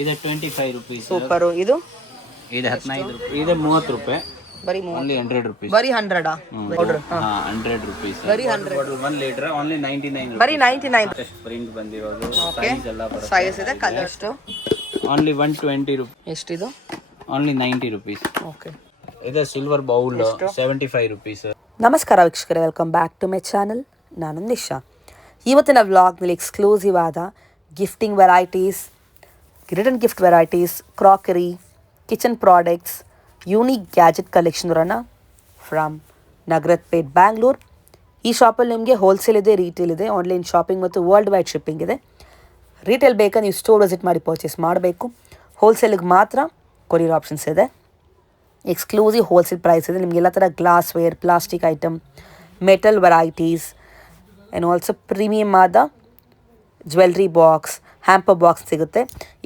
ಇದು 25 rupees. Super. ಇದು ಇದು 15 rupees. ಇದು 30 ರೂಪಾಯಿ. ಬರೀ ಓನ್ಲಿ 100 rupees. ಬರೀ 100 ಪೌಡರ್. 100 rupees. ಬರೀ 100. 1 ಲೀಟರ್ ಓನ್ಲಿ 99 rupees. ಬರೀ 99. ಟೆಸ್ಟ್ ಪ್ರಿಂಟ್ ಬಂದಿರೋದು. ಓಕೆ, ಸೈಜ್ ಎಲ್ಲ ಬರುತ್ತೆ. ಸೈಜ್ ಇದೆ. ಕಲರ್ ಎಷ್ಟು? Only 120 rupees. ಎಷ್ಟಿದು? Only 90 rupees. ಓಕೆ. ಇದು ಸಿಲ್ವರ್ ಬೌಲ್ 75 rupees. ನಮಸ್ಕಾರ ವೀಕ್ಷಕರೇ, welcome back to my channel. ನಾನು ನಿಶಾ. ಇವತ್ತಿನ ವ್ಲಾಗ್ನಲ್ಲಿ ಎಕ್ಸ್ಕ್ಲೂಸಿವ್ ಆದ gifting varieties, return gift varieties, crockery, kitchen products, unique gadget collection ಬರೋಣ ಫ್ರಮ್ ನಗರತ್ ಪೇಟ್, ಬ್ಯಾಂಗ್ಳೂರ್. ಈ ಶಾಪಲ್ಲಿ ನಿಮಗೆ ಹೋಲ್ಸೇಲ್ ಇದೆ, ರೀಟೇಲ್ ಇದೆ, ಆನ್ಲೈನ್ ಶಾಪಿಂಗ್ ಮತ್ತು ವರ್ಲ್ಡ್ ವೈಡ್ ಶಿಪ್ಪಿಂಗ್ ಇದೆ. ರೀಟೇಲ್ ಬೇಕಾ ನೀವು ಸ್ಟೋರ್ ವಿಸಿಟ್ ಮಾಡಿ ಪರ್ಚೇಸ್ ಮಾಡಬೇಕು. ಹೋಲ್ಸೇಲಿಗೆ ಮಾತ್ರ ಕೊರಿಯರ್ ಆಪ್ಷನ್ಸ್ ಇದೆ. ಎಕ್ಸ್ಕ್ಲೂಸಿವ್ ಹೋಲ್ಸೇಲ್ ಪ್ರೈಸ್ ಇದೆ. ನಿಮಗೆಲ್ಲ ಥರ glassware, plastic item, metal varieties and also premium ಆದ ಜ್ಯುವೆಲ್ರಿ ಬಾಕ್ಸ್, ಹ್ಯಾಂಪರ್ ಬಾಕ್ಸ್ ಸಿಗುತ್ತೆ.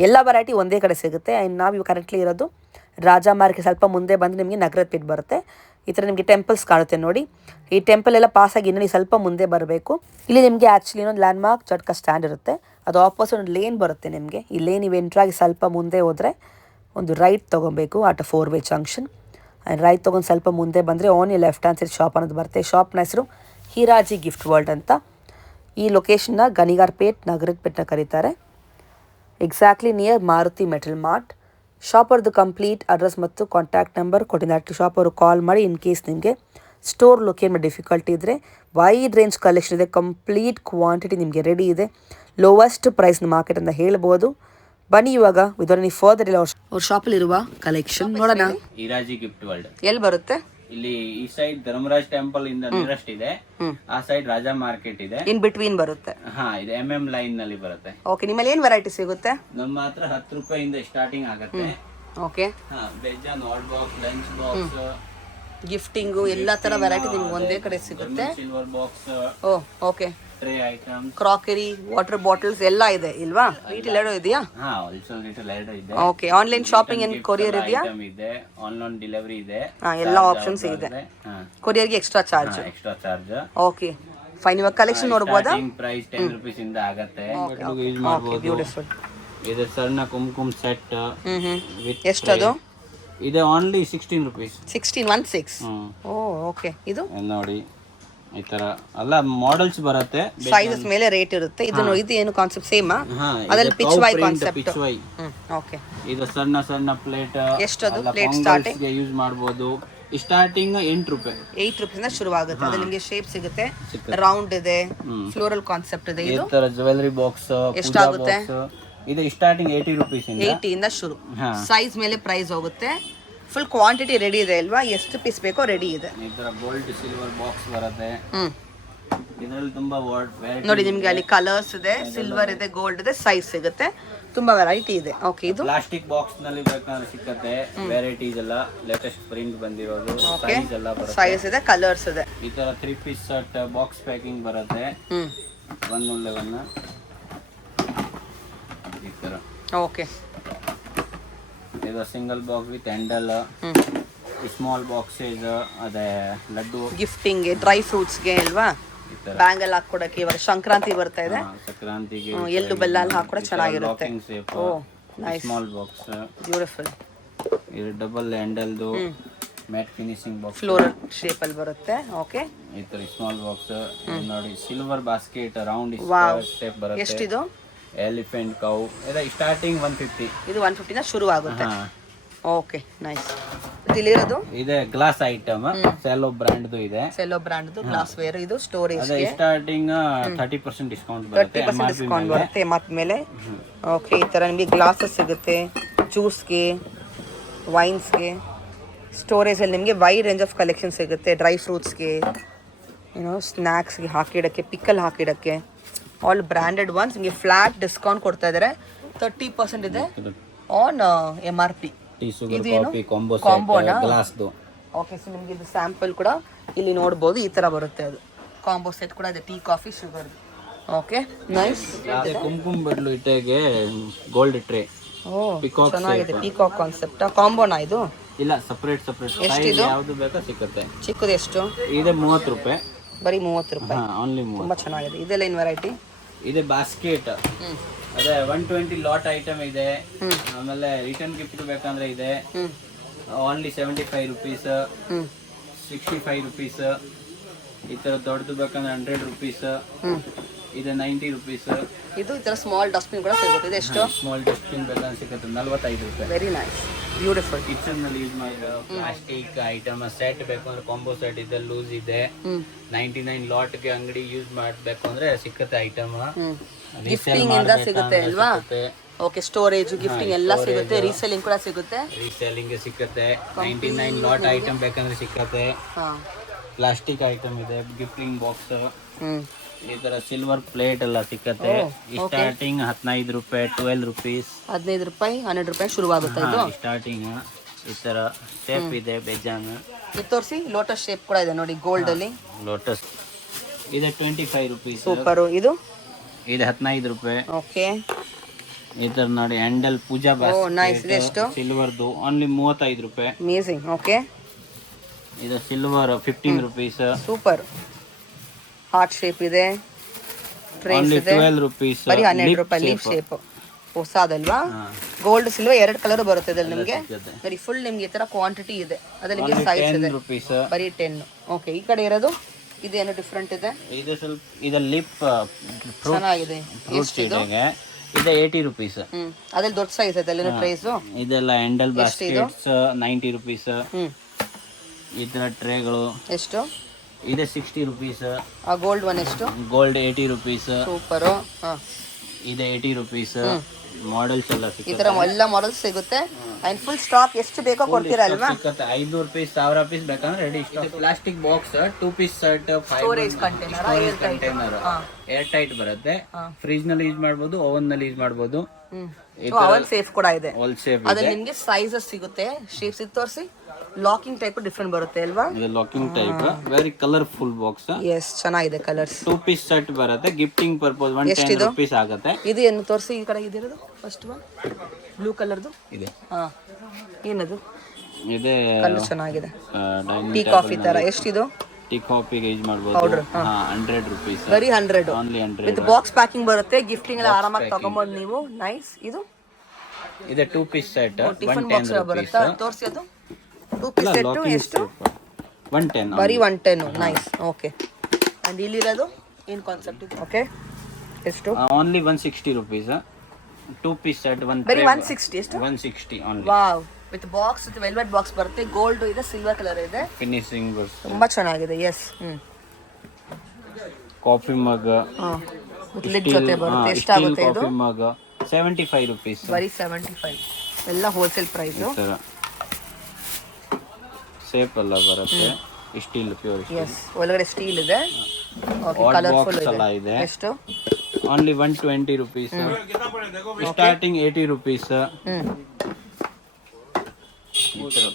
ಎಲ್ಲ ವೆರೈಟಿ ಒಂದೇ ಕಡೆ ಸಿಗುತ್ತೆ. ಆ್ಯಂಡ್ ನಾವು ಕರೆಕ್ಟ್ಲಿ ಇರೋದು ರಾಜಾ ಮಾರ್ಕೆಟ್ ಸ್ವಲ್ಪ ಮುಂದೆ ಬಂದರೆ ನಿಮಗೆ ನಗರದ ಪೇಟ್ ಬರುತ್ತೆ. ಈ ಥರ ನಿಮಗೆ ಟೆಂಪಲ್ಸ್ ಕಾಣುತ್ತೆ ನೋಡಿ. ಈ ಟೆಂಪಲ್ ಎಲ್ಲ ಪಾಸಾಗಿ ಇನ್ನೂ ನೀವು ಸ್ವಲ್ಪ ಮುಂದೆ ಬರಬೇಕು. ಇಲ್ಲಿ ನಿಮಗೆ ಆ್ಯಕ್ಚುಲಿ ಇನ್ನೊಂದು ಲ್ಯಾಂಡ್ ಮಾರ್ಕ್ ಜಟ್ಕಾ ಸ್ಟ್ಯಾಂಡ್ ಇರುತ್ತೆ. ಅದು ಆಪೋಸಿಟ್ ಒಂದು ಲೇನ್ ಬರುತ್ತೆ ನಿಮಗೆ. ಈ ಲೇನ್ ನೀವು ಎಂಟ್ರಾಗಿ ಸ್ವಲ್ಪ ಮುಂದೆ ಹೋದರೆ ಒಂದು ರೈಟ್ ತೊಗೊಬೇಕು ಆಟ 4-ವೇ ಜಂಕ್ಷನ್. ಆ್ಯಂಡ್ ರೈಟ್ ತೊಗೊಂಡು ಸ್ವಲ್ಪ ಮುಂದೆ ಬಂದರೆ on you left hand side shop ಅನ್ನೋದು ಬರುತ್ತೆ. ಶಾಪ್ನ ಹೆಸರು ಹೀರಾಜಿ ಗಿಫ್ಟ್ ವರ್ಲ್ಡ್ ಅಂತ. ಈ ಲೊಕೇಶನ್ನ ಗಣಿಗಾರ್ ಪೇಟ್, ನಗರದ ಪೇಟ್ನ ಕರೀತಾರೆ. Exactly near Maruti metal mart. Shop ಅವ್ರದ್ದು ಕಂಪ್ಲೀಟ್ ಅಡ್ರೆಸ್ ಮತ್ತು ಕಾಂಟ್ಯಾಕ್ಟ್ ನಂಬರ್ ಕೊಟ್ಟಿದ್ದಾರೆ. ಶಾಪ್ ಅವರು ಕಾಲ್ ಮಾಡಿ ಇನ್ ಕೇಸ್ ನಿಮಗೆ ಸ್ಟೋರ್ ಲೊಕೇಟ್ ಮಾಡಿ ಡಿಫಿಕಲ್ಟಿ ಇದ್ದರೆ. ವೈಡ್ ರೇಂಜ್ ಕಲೆಕ್ಷನ್ ಇದೆ, ಕಂಪ್ಲೀಟ್ ಕ್ವಾಂಟಿಟಿ ನಿಮಗೆ ರೆಡಿ ಇದೆ. ಲೋವೆಸ್ಟ್ ಪ್ರೈಸ್ನ ಮಾರ್ಕೆಟ್ ಅಂತ ಹೇಳ್ಬೋದು. ಬನ್ನಿ ಇವಾಗ ವಿದೌಟ್ ಎನಿ ಫರ್ದರ್ ಇಲ್ಲ ಅವ್ರ ಶಾಪಲ್ಲಿ ಇರುವ ಕಲೆಕ್ಷನ್ ನೋಡೋಣ. ಹೀರಾಜಿ ಗಿಫ್ಟ್ ವರ್ಲ್ಡ್ ಎಲ್ಲಿ ಬರುತ್ತೆ? ಇಲ್ಲಿ ಈ ಸೈಡ್ ಧರ್ಮರಾಜ್ ಟೆಂಪಲ್ ಇಂದ ನಿಯರೆಸ್ಟ್ ಇದೆ. ಆ ಸೈಡ್ ರಾಜಾ ಮಾರ್ಕೆಟ್ ಇದೆ. ಇನ್ ಬಿಟ್ವೀನ್ ಬರುತ್ತೆ. ಇದು MM ಲೈನ್ ನಲ್ಲಿ ಬರುತ್ತೆ. ಓಕೆ, ನಿಮ್ಮಲ್ಲಿ ಏನ್ ವೆರೈಟಿ ಸಿಗುತ್ತೆ? ನಮ್ಮ ಹತ್ರ 10 ರೂಪಾಯಿಂದ ಸ್ಟಾರ್ಟಿಂಗ್ ಆಗುತ್ತೆ. ಓಕೆ, ಬೇಜಾನ್ hot box, lunch box, gifting ಎಲ್ಲ ತರ ವೆರೈಟಿ ನಿಮ್ಗೆ ಒಂದೇ ಕಡೆ ಸಿಗುತ್ತೆ. Silver box, okay, tray item, crockery, water bottles ಎಲ್ಲ ಇದೆ ಇಲ್ವಾ? ರೀಟೇಲ್ ಎರಡು ಇದೆಯಾ? ಹೋಲ್ಸೇಲ್ ರೀಟೇಲ್ ಎರಡು ಇದೆ. Okay, online shopping and courier ಇದೆಯಾ? ಇದೆ, ಆನ್ಲೈನ್ ಡೆಲಿವರಿ ಇದೆ. ಎಲ್ಲ ಆಪ್ಷನ್ಸ್ ಇದೆ. ಕೊರಿಯರ್ಗೆ ಎಕ್ಸ್ಟ್ರಾ ಚಾರ್ಜ್. Okay, fine. ಇವಾಗ ಕಲೆಕ್ಷನ್ ನೋಡಬಹುದಾ? ಪ್ರೈಸ್ 10 ರೂಪೀಸ್ ಇಂದ ಆಗುತ್ತೆ. ಯೂಸ್ ಮಾಡಬಹುದು. ಬ್ಯೂಟಿಫುಲ್. ಇದು ಸಣ್ಣ ಕುಂಕುಮ ಸೆಟ್. ಎಷ್ಟದು? ಇದು ಓನ್ಲಿ 16 ರೂಪೀಸ್. 16. ಓ ಓಕೆ. ಇದು ನೋಡಿ ಈ ತರ ಎಲ್ಲ ಮಾಡೆಲ್ಸ್ ಬರುತ್ತೆ. ಸೈಜಸ್ ಮೇಲೆ ರೇಟ್ ಇರುತ್ತೆ. ಇದು ಏನು ಕಾನ್ಸೆಪ್ಟ್ ಸೇಮ್? ಅದರಲ್ಲಿ ಪಿಚ್ ವೈ ಕಾನ್ಸೆಪ್ಟ್. ಓಕೆ, ಇದು ಸಣ್ಣ ಸಣ್ಣ ಪ್ಲೇಟ್. ಎಷ್ಟದು ಪ್ಲೇಟ್ ಸ್ಟಾರ್ಟಿಂಗ್ ಯೂಸ್ ಮಾಡಬಹುದು? ಸ್ಟಾರ್ಟಿಂಗ್ 8 ರೂಪಾಯಿ. 8 ರೂಪೀಸ್ ಶುರು ಆಗುತ್ತೆ. ಅದು ನಿಮಗೆ ಶೇಪ್ ಸಿಗುತ್ತೆ. ರೌಂಡ್ ಇದೆ, ಫ್ಲೋರಲ್ ಕಾನ್ಸೆಪ್ಟ್ ಇದೆ. ಇದು ಈ ತರ ಜ್ಯುವೆಲರಿ ಬಾಕ್ಸ್ ಎಷ್ಟಾಗುತ್ತೆ? ಇದು ಸ್ಟಾರ್ಟಿಂಗ್ 80 ರೂಪೀಸ್ ಇಂದ. 80 ಇಂದ ಶುರು. ಸೈಜ್ ಮೇಲೆ ಪ್ರೈಸ್ ಹೋಗುತ್ತೆ. ಫುಲ್ ಕ್ವಾಂಟಿಟಿ ರೆಡಿ ಇದೆ ಅಲ್ವಾ? ಎಷ್ಟು ಪೀಸ್ ಬೇಕೋ ರೆಡಿ ಇದೆ. ಈ ತರ ಗೋಲ್ಡ್ ಸಿಲ್ವರ್ ಬಾಕ್ಸ್ ಬರುತ್ತೆ. ಇದರಲ್ಲಿ ತುಂಬಾ ವೆರೈಟಿ ನೋಡಿ. ನಿಮಗೆ ಅಲ್ಲಿ ಕಲರ್ಸ್ ಇದೆ, ಸಿಲ್ವರ್ ಇದೆ, ಗೋಲ್ಡ್ ಇದೆ, ಸೈಜ್ ಸಿಗುತ್ತೆ. ತುಂಬಾ ವೆರೈಟಿ ಇದೆ. ಓಕೆ, ಇದು ಪ್ಲಾಸ್ಟಿಕ್ ಬಾಕ್ಸ್ ನಲ್ಲಿ ಬೇಕಾದ್ರೆ ಸಿಕ್ಕತ್ತೆ. ವೆರೈಟೀಸ್ ಎಲ್ಲ ಲೇಟೆಸ್ಟ್ ಪ್ರಿಂಟ್ ಬಂದಿರೋದು. ಸೈಜ್ ಎಲ್ಲ ಬರುತ್ತೆ. ಸೈಜ್ ಇದೆ, ಕಲರ್ಸ್ ಇದೆ. ಈ ತರ 3 ಪೀಸ್ ಸೆಟ್ ಬಾಕ್ಸ್ ಪ್ಯಾಕಿಂಗ್ ಬರುತ್ತೆ. 111 ಈ ತರ. ಓಕೆ, ಇದು single box with handle. Small ಬಾಕ್ಸೇಜ್ ಅದೇ ಲಡ್ಡು ಗಿಫ್ಟಿಂಗ್, ಡ್ರೈ ಫ್ರೂಟ್ಸ್ ಗೆ ಅಲ್ವಾ? ಬ್ಯಾಂಗಲ್ ಹಾಕೊಡಕ್ಕೆ ಇವಾಗ ಸಂಕ್ರಾಂತಿ ಬರ್ತಾ ಇದೆ. ಸಂಕ್ರಾಂತಿಗೆ ಎಳ್ಳು ಬೆಲ್ಲ ಎಲ್ಲ ಹಾಕೊಡಕ್ಕೆ ಚೆನ್ನಾಗಿರುತ್ತೆ. Oh nice. Small box, beautiful. ಇದು ಡಬಲ್ ಹ್ಯಾಂಡಲ್ದು matte finishing box, floral shape ಅಲ್ಲಿ ಬರುತ್ತೆ. ಓಕೆ, ಈ ತರ ಸ್ಮಾಲ್ ಬಾಕ್ಸ್ ನೋಡಿ. ಸಿಲ್ವರ್ ಬಾಸ್ಕೆಟ್ ರೌಂಡ್ ಶೇಪ್ ಬರುತ್ತೆ. ಎಷ್ಟಿದು? Elephant cow. ಇದು ಸ್ಟಾರ್ಟಿಂಗ್ 150. ಇದು 150 ಇಂದ ಶುರು ಆಗುತ್ತೆ. Okay, nice. ಇಲ್ಲಿರೋದು ಇದೆ ಗ್ಲಾಸ್ ಐಟಮ್. ಸೆಲ್ಲೋ ಬ್ರಾಂಡ್ ಇದೆ. Cello brand glassware. ಇದು ಸ್ಟೋರೇಜ್ ಗೆ ಸ್ಟಾರ್ಟಿಂಗ್ 30% ಡಿಸ್ಕೌಂಟ್ ಬರುತ್ತೆ. 30% ಡಿಸ್ಕೌಂಟ್ ಬರುತ್ತೆ MRP ಮೇಲೆ. ಓಕೆ, ಈ ತರ ನಿಮಗೆ ಗ್ಲಾಸಸ್ ಸಿಗುತ್ತೆ. ಜ್ಯೂಸ್ಗೆ, ವೈನ್ಸ್ಗೆ, ಸ್ಟೋರೇಜ್ ಅಲ್ಲಿ ನಿಮಗೆ ವೈಡ್ ರೇಂಜ್ ಆಫ್ ಕಲೆಕ್ಷನ್ ಸಿಗುತ್ತೆ. ಡ್ರೈ ಫ್ರೂಟ್ಸ್ಗೆ, ಸ್ನ್ಯಾಕ್ಸ್ಗೆ ಹಾಕಿಡಕ್ಕೆ, ಪಿಕ್ಕಲ್ ಹಾಕಿಡಕ್ಕೆ, ಆಲ್ ಬ್ರ್ಯಾಂಡೆಡ್ ಒನ್ಸ್. ನಿಮಗೆ ಫ್ಲಾಟ್ ಡಿಸ್ಕೌಂಟ್ ಕೊಡ್ತಾ ಇದ್ದಾರೆ. 30% ಇದೆ ಆನ್ MRP. ಕಾಂಬೋನಾ? ಓಕೆ, ಸೊ ನಿಮಗೆ ಇದು ಸ್ಯಾಂಪಲ್ ಕೂಡ ಇಲ್ಲಿ ನೋಡ್ಬೋದು. ಈ ತರ ಬರುತ್ತೆ. ಅದು ಕಾಂಬೋ ಸೆಟ್ ಕೂಡ ಇದೆ. Tea, coffee, sugar. Okay, nice. ಕುಂಕುಮ ಬದಲು ಇಟ್ಟೆಗೆ ಗೋಲ್ಡ್ ಟ್ರೇ. ಓ, ಚೆನ್ನಾಗಿದೆ. Peacock concept. ಕಾಂಬೋನಾ ಇದು? ಇಲ್ಲ, ಸಪರೇಟ್. ಎಷ್ಟಿದು? ಯಾವುದು ಬೇಕಾ ಸಿಗುತ್ತೆ. ಚಿಕ್ಕದು ಎಷ್ಟು? ಇದು 30 ರೂಪಾಯಿ. ಬರೀ 30 ರೂಪಾಯಿ. ಓನ್ಲಿ 30. ತುಂಬಾ ಚೆನ್ನಾಗಿದೆ. ಇದೆಲ್ಲ ಏನು ವೆರೈಟಿ? ಇದೆ ಬಾಸ್ಕೆಟ್. ಅದೇ 120 ಲಾಟ್ ಐಟಮ್ ಇದೆ. ಆಮೇಲೆ ರಿಟರ್ನ್ ಗಿಫ್ಟ್ ಬೇಕಂದ್ರೆ ಇದೆ ಓನ್ಲಿ 75 ರುಪೀಸ್, 65 ರುಪೀಸ್. ಈ ಥರ ದೊಡ್ಡದು ಬೇಕಂದ್ರೆ 100 ರುಪೀಸ್, ಇದು 90 ರುಪೀಸ್. ಇದು ಈ ಥರ ಸ್ಮಾಲ್ ಡಸ್ಟ್ಬಿನ್ ಕೂಡ ಸಿಗುತ್ತೆ. ಇದು ಎಷ್ಟು? ಸ್ಮಾಲ್ ಡಸ್ಟ್ಬಿನ್ ಬೇಕಂದ್ರೆ ಸಿಗುತ್ತೆ 45 ರೂಪಾಯಿ. Very nice, beautiful. ಕಿಚನ್ ನಲ್ಲಿ ಯೂಸ್ ಮಾಡಿರೋ ಪ್ಲಾಸ್ಟಿಕ್ ಐಟಮ್ ಸೆಟ್ ಬೇಕು ಅಂದ್ರೆ ಕಾಂಬೋ ಸೆಟ್ ಇದೆ, ಲೂಸ್ ಇದೆ. 99 ಲಾಟ್ ಗೆ ಅಂಗಡಿ ಯೂಸ್ ಮಾಡಬೇಕು ಅಂದ್ರೆ ಸಿಕ್ಕತ್ತೆ ಐಟಮ್. ಗಿಫ್ಟಿಂಗ್ ಇಂದ ಸಿಗುತ್ತೆ ಅಲ್ವಾ? ಓಕೆ, ಸ್ಟೋರೇಜ್ ಗಿಫ್ಟಿಂಗ್ ಎಲ್ಲ ಸಿಗುತ್ತೆ, ರೀಸೆಲ್ಲಿಂಗ್ ಕೂಡ ಸಿಗುತ್ತೆ. ರೀಸೆಲ್ಲಿಂಗ್ ಸಿಕ್ಕತ್ತೆ. 99 ಲಾಟ್ ಐಟಮ್ ಬೇಕಂದ್ರೆ ಸಿಕ್ಕತ್ತೆ. ಪ್ಲಾಸ್ಟಿಕ್ ಐಟಮ್ ಇದೆ, ಗಿಫ್ಟಿಂಗ್ ಬಾಕ್ಸ್, ಈ ತರ ಸಿಲ್ವರ್ ಪ್ಲೇಟ್ ಎಲ್ಲ ಸಿಕ್ಕತ್ತೆ. ಸ್ಟಾರ್ಟಿಂಗ್ 15 ರೂಪಾಯಿ, 12 ರುಪೀಸ್, 15 ರೂಪಾಯಿ, 100 ರೂಪಾಯಿ ಶುರುವಾಗುತ್ತೆ ಇದು ಸ್ಟಾರ್ಟಿಂಗ್. ಈ ತರ ಶೇಪ್ ಇದೆ ಬೇಜಾನ್. ಇದು ತೋರಿಸಿ. ಲೋಟಸ್ ಶೇಪ್ ಕೂಡ ಇದೆ ನೋಡಿ, ಗೋಲ್ಡ್ ಅಲ್ಲಿ. ಲೋಟಸ್ ಇದೆ 25 ರುಪೀಸ್. ಸೂಪರ್. ಇದು 15 ರೂಪಾಯಿ. ಓಕೆ, ಈ ತರ ನೋಡಿ ಹ್ಯಾಂಡಲ್ ಪೂಜಾ ನೈಸ್. ಇದು ಎಷ್ಟು? ಸಿಲ್ವರ್ದು ಓನ್ಲಿ 35 ರೂಪಾಯಿ. ಅಮೇಜಿಂಗ್. ಓಕೆ, ಇದು silver 15 rupees. Super. Heart shape ಇದೆ, ಟ್ರೇಸ್ ಇದೆ, 12 ರುಪೀಸ್. ಬರೀ 12 ರೂಪಾಯಿ. ಲೀಫ್ ಶೇಪ್ ಹೊಸದಲ್ವಾ? ಗೋಲ್ಡ್ ಸಿಲ್ವರ್ 2 ಕಲರ್ ಬರುತ್ತೆ ಇದ್ರಲ್ಲಿ ನಿಮಗೆ. ಬರೀ ಫುಲ್ ನಿಮ್ಗೆ ಈ ತರ ಕ್ವಾಂಟಿಟಿ ಇದೆ, ಅದ್ರಲ್ಲಿ ನಿಮಗೆ ಸೈಜ್ ಇದೆ. ಬರೀ 10. ಓಕೆ, ಈ ಕಡೆ ಇರೋದು ಇದೇನು ಡಿಫ್ರೆಂಟ್ ಇದೆ? ಇದು ಸ್ವಲ್ಪ ಇದು ಲಿಪ್ ಚೆನ್ನಾಗಿದೆ. ಎಷ್ಟು ಇದೆ? ಇದು 80 ರುಪೀಸ್. ಅದ್ರಲ್ಲಿ ದೊಡ್ಡ ಸೈಜ್ ಇದೆ ಅಲ್ಲೇನೋ ಟ್ರೇಸ್. ಇದೆಲ್ಲ ಹ್ಯಾಂಡಲ್ ಬಾಸ್ಕೆಟ್ಸ್ 90 ರುಪೀಸ್. ಈ ತರ ಟ್ರೇಗಳು ಎಷ್ಟು? ಇದೆ 60 ರುಪೀಸ್. ಆ ಗೋಲ್ಡ್ ಒನ್ ಎಷ್ಟು? Gold 80 rupees. ಸೂಪರ್. ಇದೆ 80 ರುಪೀಸ್. ಮಾಡೆಲ್ಸ್ ಎಲ್ಲ ಈ ತರ ಎಲ್ಲ ಮಾಡೆಲ್ಸ್ ಸಿಗುತ್ತೆ. ಅಂಡ್ ಫುಲ್ ಸ್ಟಾಕ್ ಎಷ್ಟು ಬೇಕೋ ಕೊಡ್ತೀರಾ ಅಲ್ವಾ? ಸಿಗುತ್ತೆ. 500 ಪೀಸ್, 1000 ಪೀಸ್ ಬೇಕಂದ್ರೆ ready stock. Plastic box 2 piece set, storage container airtight ಬರುತ್ತೆ. ಫ್ರಿಜ್ ನಲ್ಲಿ ಯೂಸ್ ಮಾಡಬಹುದು, ಓವನ್ ನಲ್ಲಿ ಯೂಸ್ ಮಾಡಬಹುದು. ಅವನ್ ಸೇಫ್ ಕೂಡ ಇದೆ. ಆಲ್ ಸೇಫ್ ಇದೆ. ಅದ್ರಲ್ಲಿ ನಿಮಗೆ ಸೈಜಸ್ ಸಿಗುತ್ತೆ, ಶೇಪ್ಸ್ ಇದು ತೋರಿಸಿ. ಲಾಕಿಂಗ್ ಟೈಪ್ ಡಿಫರೆಂಟ್ ಬರುತ್ತೆ ಅಲ್ವಾ? ಇದು locking type, very colourful box. Yes, ಚೆನ್ನಾಗಿದೆ ಕಲರ್ಸ್. 2 ಪೀಸ್ ಸೆಟ್ ಬರುತ್ತೆ, ಗಿಫ್ಟಿಂಗ್ ಪರ್ಪಸ್ 110 ರೂಪೀಸ್ ಆಗುತ್ತೆ. ಇದು ಏನು ತೋರಿಸಿ. ಈ ಕಡೆ ಇದಿರೋದು ಫಸ್ಟ್ ಒನ್ ಬ್ಲೂ ಕಲರ್ದು ಇದೆ. ಏನದು? ಇದೆ ಕಲರ್ ಚೆನ್ನಾಗಿದೆ. ಟೀ ಕಾಫಿ ತರ. ಎಷ್ಟಿದು? ಟೀ ಕಾಫಿಗೆ ಯೂಸ್ ಮಾಡಬಹುದು. Powder 100 rupees. ಬರೀ 100. ಓನ್ಲಿ 100. ವಿತ್ ಬಾಕ್ಸ್ ಪ್ಯಾಕಿಂಗ್ ಬರುತ್ತೆ. ಗಿಫ್ಟಿಂಗ್ ಎಲ್ಲ ಆರಾಮಾಗಿ ತಗೊಂಬೋದು ನೀವು. ನೈಸ್. ಇದು ಇದೆ 2 ಪೀಸ್ ಸೆಟ್, ಟಿಫನ್ ಬಾಕ್ಸ್ ಬರುತ್ತೆ. ತೋರಿಸಿ ಅದು 2 ಪೀಸ್ ಸೆಟ್ ಎಷ್ಟು? 110. ಬರೀ 110. ನೈಸ್. ಓಕೆ, ಅಂಡ್ ಇಲ್ಲಿರೋದು ಏನು ಕಾನ್ಸೆಪ್ಟ್ ಇದೆ? ಓಕೆ, ಎಷ್ಟು? Only 160 rupees. 2 ಪೀಸ್ ಸೆಟ್ ಬರೀ 160. ಎಷ್ಟು? 160 only. Wow, with box, with velvet box ಬರುತ್ತೆ. ಗೋಲ್ಡ್ ಇದೆ, ಸಿಲ್ವರ್ ಕಲರ್ ಇದೆ. ಫಿನಿಶಿಂಗ್ ಬರುತ್ತೆ, ತುಂಬಾ ಚೆನ್ನಾಗಿದೆ. ಎಸ್. ಕಾಫಿ ಮಗ್ ಲಿಡ್ ಜೊತೆ ಬರುತ್ತೆ. ಎಷ್ಟಾಗುತ್ತೆ ಇದು? Coffee mug 75 rupees. ಬರೀ 75. ಎಲ್ಲ ಹೋಲ್ಸೇಲ್ ಪ್ರೈಸ್. ಸೇಫ್ ಎಲ್ಲ ಬರುತ್ತೆ. Steel, pure steel. ಎಸ್, ಒಳಗಡೆ ಸ್ಟೀಲ್ ಇದೆ. ಓಕೆ, ಕಲರ್ಫುಲ್ ಇದೆ. ಎಷ್ಟು? Only 120 rupees. Starting 80 rupees.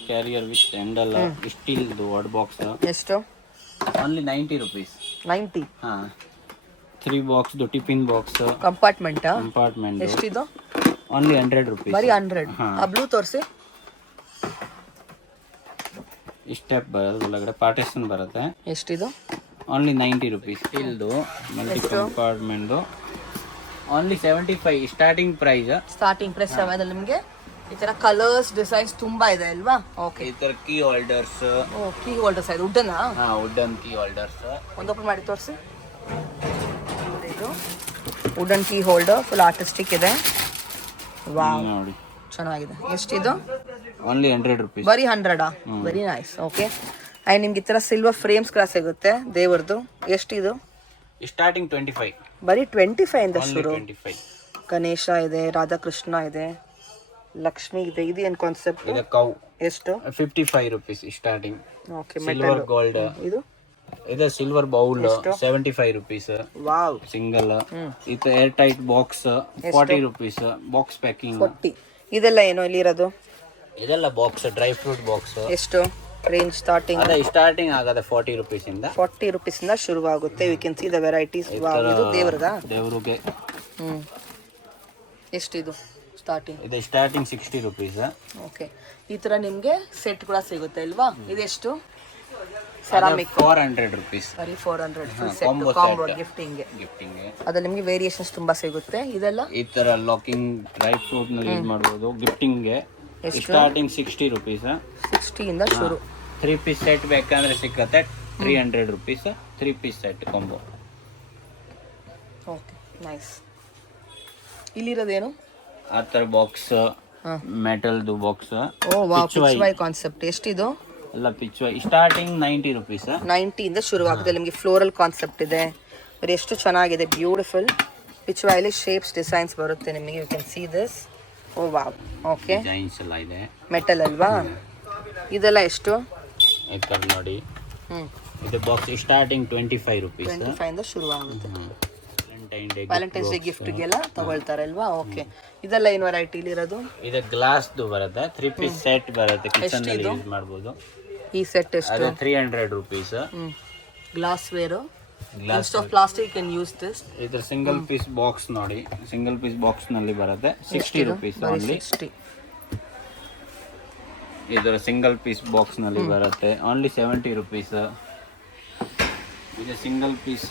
Carrier with handle, steel what box. ಎಷ್ಟು? Only 90 rupees. 90. 3 box tiffin box. Compartment. ಎಷ್ಟಿದು? Only 100 rupees. ಬರೀ 100. ಆ ಬ್ಲೂ ತೋರಿಸಿ. ಸ್ಟೆಪ್ ಬರುತ್ತೆ, ಒಳಗಡೆ ಪಾರ್ಟಿಷನ್ ಬರುತ್ತೆ. ಎಷ್ಟಿದು? Only 90 rupees. ಸ್ಟೀಲ್ದು multi compartment only 75 starting price. ಸಮಯದಲ್ಲಿ ನಿಮಗೆ ಈ ತರ ಕಲರ್ಸ್, ಡಿಸೈನ್ಸ್ ತುಂಬಾ ಇದೆ ಅಲ್ವಾ? ಓಕೆ, ಈ ತರ ಕೀ ಹೋಲ್ಡರ್ಸ್. ಕೀ ಹೋಲ್ಡರ್ಸ್ ಇದೆ. Wooden wooden key holders. ಒಂದು ಓಪನ್ ಮಾಡಿ ತೋರಿಸಿ. ಇದು wooden key holder, full artistic ಇದೆ. ವಾವ್, ನೋಡಿ ಚೆನ್ನಾಗಿದೆ. ಎಷ್ಟಿದು? Only 100 rupees. ಬರೀ 100. Very nice. ಓಕೆ, ಆ್ಯಂಡ್ ನಿಮ್ಗೆ ಈ ಥರ ಸಿಲ್ವರ್ ಫ್ರೇಮ್ಸ್ ಕೂಡ ಸಿಗುತ್ತೆ ದೇವರದು. ಎಷ್ಟಿದು? ಸ್ಟಾರ್ಟಿಂಗ್ 25. ಬರೀ 25 ಇಂದ ಶುರು. 25. ಗಣೇಶ ಇದೆ, ರಾಧಾಕೃಷ್ಣ ಇದೆ, ಲಕ್ಷ್ಮಿ ಇದೆ. ಇದು ಏನು ಕಾನ್ಸೆಪ್ಟ್? ಇದು ಕೌ. ಎಷ್ಟು? 55 rupees starting. Okay, silver gold. ಇದು silver bowl 75 rupees. Wow, single. ಇದು airtight box 40 rupees. Box packing. ಇದೆಲ್ಲ ಏನು ಇಲ್ಲಿ ಇರೋದು? ಇದೆಲ್ಲ ಬಾಕ್ಸ್, ಡ್ರೈ ಫ್ರೂಟ್ ಬಾಕ್ಸ್. ಎಷ್ಟು ರೇಂಜ್ ಸ್ಟಾರ್ಟಿಂಗ್? ಅದೇ ಸ್ಟಾರ್ಟಿಂಗ್ ಆಗದೆ 40 ರೂಪೀಸ್ ಇಂದ. 40 ರೂಪೀಸ್ ಇಂದ ಶುರುವಾಗುತ್ತೆ. We can see the varieties. ಇದು ದೇವರಿಗೆ. ಎಷ್ಟಿದು ಸ್ಟಾರ್ಟಿಂಗ್? ಇದು ಸ್ಟಾರ್ಟಿಂಗ್ 60 ರೂಪೀಸ್. ಓಕೆ, ಈ ತರ ನಿಮಗೆ ಸೆಟ್ ಕೂಡ ಸಿಗುತ್ತೆ ಅಲ್ವಾ? ಇದೆಷ್ಟು? Ceramic 400 rupees. ಬರೀ 400 full set combo combo set. ಗಿಫ್ಟಿಂಗ್ಗೆ. ಗಿಫ್ಟಿಂಗ್ಗೆ ಅದ್ರಲ್ಲಿ ನಿಮಗೆ ವೇರಿಯೇಷನ್ಸ್ ತುಂಬಾ ಸಿಗುತ್ತೆ. ಇದೆಲ್ಲ ಈ ತರ ಲಾಕಿಂಗ್ ಡ್ರೈ ಫ್ರೂಟ್ ನಲ್ಲಿ ಯೂಸ್ ಮಾಡಬಹುದು. ಗಿಫ್ಟಿಂಗ್ಗೆ ಸ್ಟಾರ್ಟಿಂಗ್ 60 rupees. 60 ಇಂದ ಶುರು. 3 piece ಸೆಟ್ ಬೇಕಂದ್ರೆ ಸಿಕ್ಕತ್ತೆ 300 rupees. 3 piece set combo. Okay nice. ಇಲ್ಲಿರೋದೇನು ಆ ತರ ಬಾಕ್ಸ್ ಮೆಟಲ್ದು box. Oh wow, Pichwai concept. ಎಷ್ಟಿದು? ಎಲ್ಲ ಪಿಚ್ವೈ ಸ್ಟಾರ್ಟಿಂಗ್ 90 rupees. 90 ಇಂದ ಶುರುವಾಗುತ್ತೆ. ನಿಮಗೆ ಫ್ಲೋರಲ್ ಕಾನ್ಸೆಪ್ಟ್ ಇದೆ. ಬರೀ ಎಷ್ಟು ಚೆನ್ನಾಗಿದೆ, ಬ್ಯೂಟಿಫುಲ್. ಪಿಚ್ವೈಲಿ ಶೇಪ್ಸ್ ಡಿಸೈನ್ಸ್ ಬರುತ್ತೆ ನಿಮಗೆ. You can see this. Oh wow. Okay, designs ಎಲ್ಲ ಇದೆ. ಮೆಟಲ್ ಅಲ್ವಾ? ಇದೆಲ್ಲ ಎಷ್ಟು? ಈ ತರ ನೋಡಿ. ಇದು ಬಾಕ್ಸ್ ಸ್ಟಾರ್ಟಿಂಗ್ 25 rupees. 25 ಇಂದ ಶುರುವಾಗುತ್ತೆ. ವ್ಯಾಲೆಂಟೈನ್ಸ್ ಡೇ ಗಿಫ್ಟ್ಗೆಲ್ಲ ತಗೊಳ್ತಾರಲ್ವಾ? ಓಕೆ. ಇದೆಲ್ಲ ಏನು ವೆರೈಟಿ ಇರೋದು? ಇದು ಗ್ಲಾಸ್ದು ಬರುತ್ತೆ. 3 piece ಸೆಟ್ ಬರುತ್ತೆ. ಕಿಚನ್ ನಲ್ಲಿ ಯೂಸ್ ಮಾಡಬಹುದು. ಈ ಸೆಟ್ ಎಷ್ಟು? ಅದು 300 rupees. Glassware. Instead of plastic can use this. ಇದರ ಸಿಂಗಲ್ ಪೀಸ್ ಬಾಕ್ಸ್ ನೋಡಿ. ಸಿಂಗಲ್ ಪೀಸ್ ಬಾಕ್ಸ್ ನಲ್ಲಿ ಬರುತ್ತೆ 60 rupees ಓನ್ಲಿ. 60. ಇದರ ಸಿಂಗಲ್ ಪೀಸ್ ಬಾಕ್ಸ್ ನಲ್ಲಿ ಬರುತ್ತೆ ಓನ್ಲಿ 70 rupees. ಇದು ಸಿಂಗಲ್ ಪೀಸ್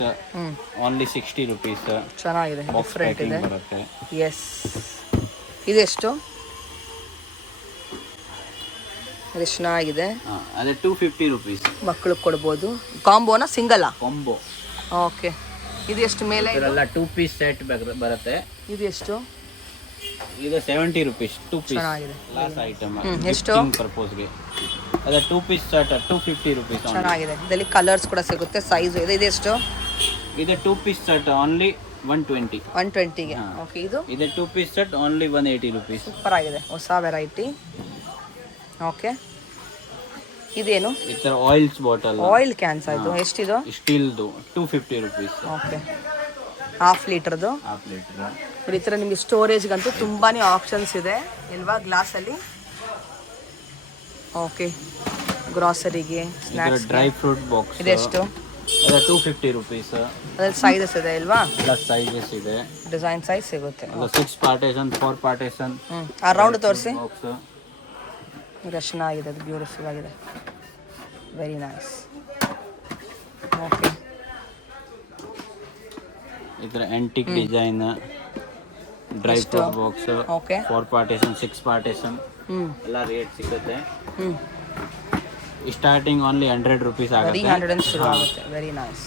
ಓನ್ಲಿ 60 rupees. ಚೆನ್ನಾಗಿದೆ, ಡಿಫರೆಂಟ್ ಇದೆ. ಬರುತ್ತೆ. ಎಸ್. ಇದೆಷ್ಟು? ಅದು ಚೆನ್ನಾಗಿದೆ. ಅದೇ 250 rupees. ಮಕ್ಕಳು ಕೊಡ್ಬೋದು. ಕಾಂಬೋನ ಸಿಂಗಲ್? ಕಾಂಬೋ. ಓಕೆ. ಇದು ಎಷ್ಟು ಮೇಲೆ? ಇದೆಲ್ಲ 2 piece ಸೆಟ್ ಬರುತ್ತೆ. ಇದು ಎಷ್ಟು? ಇದು 70 rupees 2 piece. ಚೆನ್ನಾಗಿದೆ. Class item. ಎಷ್ಟು? ಪರ್ಪಸ್ಗೆ ಅದ 2 piece ಸೆಟ್ 250 rupees. ಚೆನ್ನಾಗಿದೆ. ಇದರಲ್ಲಿ ಕಲರ್ಸ್ ಕೂಡ ಸಿಗುತ್ತೆ, ಸೈಜ್ ಇದೆ. ಇದೆಷ್ಟು? ಇದು 2 piece ಸೆಟ್ ಓನ್ಲಿ 120. 120ಗೆ. ಓಕೆ. ಇದು 2 piece set only 180 rupees. Super ಆಗಿದೆ, ಹೊಸ ವೆರೈಟಿ. ಓಕೆ. ಇದೇನು? ಈ ತರ ಆಯಿಲ್ಸ್ ಬಾಟಲ್. ಆಯಿಲ್ ಕ್ಯಾನ್ಸ್ ಆಯ್ತು. ಎಷ್ಟಿದು? ಸ್ಟೀಲ್ದು 250 rupees. ಓಕೆ. ಹಾಫ್ ಲೀಟರ್ದು. Half litre. ಈ ಥರ ನಿಮಗೆ ಸ್ಟೋರೇಜ್ಗಂತೂ ತುಂಬಾನೇ ಆಪ್ಷನ್ಸ್ ಇದೆ ಇಲ್ವಾ ಗ್ಲಾಸಲ್ಲಿ? ಓಕೆ. ಗ್ರಾಸರಿಗೆ, ಸ್ನ್ಯಾಕ್ಸ್. Dry fruit box. ಇದೆಷ್ಟು? ಅದು 250 rupees. ಅದ್ರಲ್ಲಿ ಸೈಜಸ್ ಇದೆ ಇಲ್ವಾ? ಪ್ಲಸ್ ಸೈಜಸ್ ಇದೆ. ಡಿಸೈನ್ ಸೈಜ್ ಸಿಗುತ್ತೆ. 6 partition 4 partition. ಆ ರೌಂಡ್ ತೋರಿಸಿ. ಬಾಕ್ಸ್ ಇದು ಚೆನ್ನಾಗಿದೆ, ಅದು ಬ್ಯೂಟಿಫುಲ್ ಆಗಿದೆ. Very nice. ಓಕೆ. ಇದರ antique design dry fruit box. Okay. 4 partition 6 partition ಎಲ್ಲ ರೇಟ್ ಸಿಗುತ್ತೆ. ಸ್ಟಾರ್ಟಿಂಗ್ ಓನ್ಲಿ 100 rupees ಬರೀ ಆಗುತ್ತೆ. 100 ಶುರು ಆಗುತ್ತೆ. Very nice.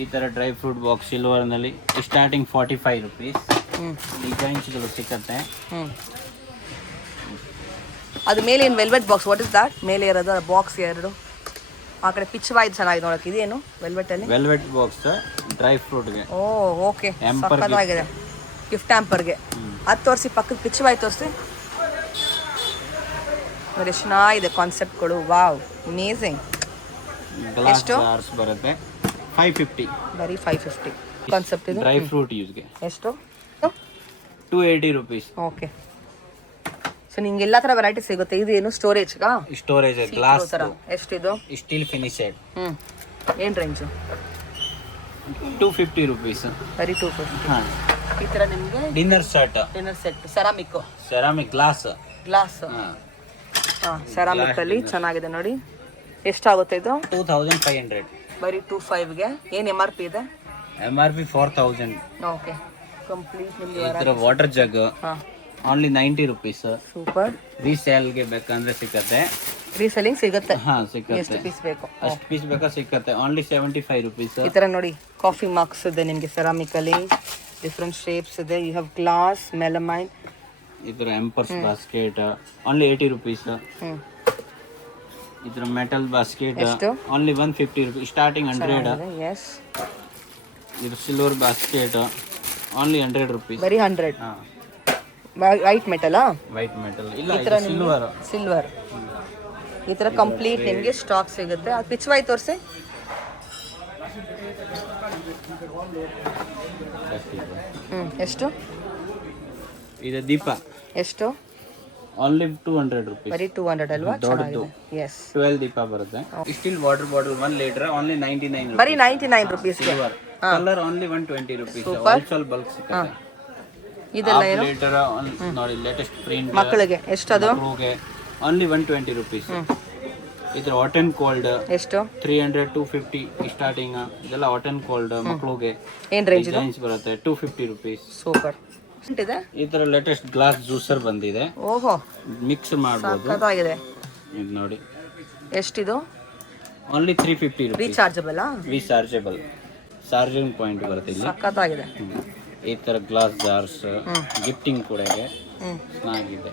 ಈ ತರ ಡ್ರೈ ಫ್ರೂಟ್ ಬಾಕ್ಸ್ ಸಿಲ್ವರ್ ನಲ್ಲಿ ಸ್ಟಾರ್ಟಿಂಗ್ 45 rupees. ಡಿಸೈನ್ಸ್ಗಳು ಸಿಗುತ್ತೆ. ಅದು ಮೇಲೆ ಏನು velvet box? What is that? ಮೇಲೆ ಇರೋದು ಬಾಕ್ಸ್ ಎರಡು. ಆ ಕಡೆ ಪಿಚ್ ವಾಯ್ದು ಚೆನ್ನಾಗಿದೆ ನೋಡಕ್ಕೆ. ಇದೇನು ವೆಲ್ವೆಟ್ ಅಲ್ಲಿ? ವೆಲ್ವೆಟ್ ಬಾಕ್ಸ್ ಡ್ರೈ ಫ್ರೂಟ್ಗೆ. Oh okay. ಸಕ್ಕತ್ತಾಗಿದೆ. ಗಿಫ್ಟ್ ಹ್ಯಾಂಪರ್ಗೆ. ಅದು ತೋರಿಸಿ, ಪಕ್ಕದ ಪಿಚ್ ವಾಯ್ ತೋರಿಸಿ. ನೋಡಿ, ಚೆನ್ನಾಗಿದೆ ಕಾನ್ಸೆಪ್ಟ್ಗಳು. Wow, amazing. ಗ್ಲಾಸ್ ಜಾರ್ಸ್ ಬರುತ್ತೆ 550. ಬರೀ 550 ಕಾನ್ಸೆಪ್ಟ್ ಇದು. ಡ್ರೈ ಫ್ರೂಟ್ ಯೂಸ್ಗೆ ಎಷ್ಟು? 280 rupees. ಓಕೆ. ಸೊ ನಿಮ್ಗೆ ಎಲ್ಲ ಥರ ವೆರೈಟಿ ಸಿಗುತ್ತೆ. ಇದು ಏನು ಸ್ಟೋರೇಜ್ಗಾ? ಸ್ಟೋರೇಜ್ ಗ್ಲಾಸ್ ಥರ. ಎಷ್ಟಿದು? ಸ್ಟೀಲ್ ಫಿನಿಶೆಡ್. ಏನು ರೇಂಜು? 250 rupees. ಬರೀ 250. ಹಾಂ. ಈ ಥರ ನಿಮಗೆ dinner set. Dinner set ceramic. Ceramic glass. Glass. ಹಾಂ, ಸೆರಾಮಿಕಲ್ಲಿ ಚೆನ್ನಾಗಿದೆ ನೋಡಿ. ಎಷ್ಟಾಗುತ್ತೆ ಇದು? 2500. ಬರೀ 25ಗೆ. ಏನು MRP ಇದೆ? MRP 4000. ಓಕೆ. ಕಂಪ್ಲೀಟ್ ನಿಮಗೆ ಈ ಥರ ವಾಟರ್ ಜಗ್ ಹಾಂ, ಓನ್ಲಿ 90 rupees. ಸೂಪರ್. ರೀಸೇಲ್ಗೆ ಬೇಕಂದ್ರೆ ಸಿಕ್ಕತ್ತೆ. ರೀಸೆಲ್ಲಿಂಗ್ ಸಿಗುತ್ತೆ. ಹಾಂ ಎಷ್ಟು ಸಿಕ್ಕತ್ತೆ. ಪೀಸ್ ಬೇಕು? ಅಷ್ಟು ಪೀಸ್ ಬೇಕಾ ಸಿಕ್ಕತ್ತೆ. Only 75 rupees. ಈ ಥರ ನೋಡಿ, ಕಾಫಿ ಮಗ್ಸ್ ಇದೆ ನಿಮಗೆ ಸೆರಾಮಿಕಲ್ಲಿ. ಡಿಫ್ರೆಂಟ್ ಶೇಪ್ಸ್ ಇದೆ. You have glass, melamine. ಈ ಥರ ಎಂಪರ್ಸ್ ಬಾಸ್ಕೆಟ್ ಓನ್ಲಿ 80 rupees. ಈ ಥರ ಮೆಟಲ್ ಬಾಸ್ಕೆಟ್ ಎಷ್ಟು? Only 150 rupees. ಸ್ಟಾರ್ಟಿಂಗ್ 100. ಎಸ್. ಇದು ಸಿಲ್ವರ್ ಬಾಸ್ಕೆಟ್ ಓನ್ಲಿ 100 rupees. ಬರೀ 100. ಹಾಂ. ವೈಟ್ ಮೆಟಲಾ? ವೈಟ್ ಮೆಟಲ್ ಇಲ್ಲ, ಈ ಥರ ಸಿಲ್ವರ್. ಸಿಲ್ವರ್. ಈ ಥರ ಕಂಪ್ಲೀಟ್ ನಿಮಗೆ ಸ್ಟಾಕ್ ಸಿಗುತ್ತೆ. ಅದು ಪಿಚ್ ವೈ ತೋರಿಸಿ. ಎಷ್ಟು? ಇದು ದೀಪ ಎಷ್ಟು? Only 200 rupees. ಬರೀ 200 ಅಲ್ವಾ? ದೊಡ್ಡದು. ಎಸ್. 12 ದೀಪ ಬರುತ್ತೆ. Still water bottle 1 litre only 99 rupees. ಬರೀ 99 rupees. Silver colour only 120 rupees. Also bulk ಸಿಗುತ್ತೆ. ಇದೆಲ್ಲ ಏನು? ಲೀಟರ್ ನೋಡಿ, ಲೇಟೆಸ್ಟ್ ಪ್ರಿಂಟ್. ಮಕ್ಕಳಿಗೆ ಎಷ್ಟದು? ಮಕ್ಕಳಿಗೆ ಓನ್ಲಿ 120 rupees. ಇದ್ರ ಹಾಟ್ ಅಂಡ್ ಕೋಲ್ಡ್ ಎಷ್ಟು? 300 250 ಸ್ಟಾರ್ಟಿಂಗ್. ಇದೆಲ್ಲ ಹಾಟ್ ಅಂಡ್ ಕೋಲ್ಡ್ ಮಕ್ಕಳಿಗೆ ಏನು ರೇಂಜ್ ಇದು? ರೇಂಜ್ ಬರುತ್ತೆ 250 ರುಪೀಸ್. ಸೂಪರ್. ಎಷ್ಟಿದೆ? ಈ ತರ ಲೇಟೆಸ್ಟ್ ಗ್ಲಾಸ್ ಜ್ಯೂಸರ್ ಬಂದಿದೆ. ಓಹೋ, ಮಿಕ್ಸ್ ಮಾಡ್ಬೋದು. ಸಖತ್ತಾಗಿದೆ. ಇದು ನೋಡಿ, ಎಷ್ಟಿದು? Only 350 rupees. Rechargeable? Rechargeable, charging point ಬರುತ್ತೆ ಇಲ್ಲಿ. ಸಖತ್ತಾಗಿದೆ. ಈ ತರ ಗ್ಲಾಸ್ ಜಾರ್ಸ್ ಗಿಫ್ಟಿಂಗ್ ಕೂಡ ಇದೆ. ಚೆನ್ನಾಗಿದೆ.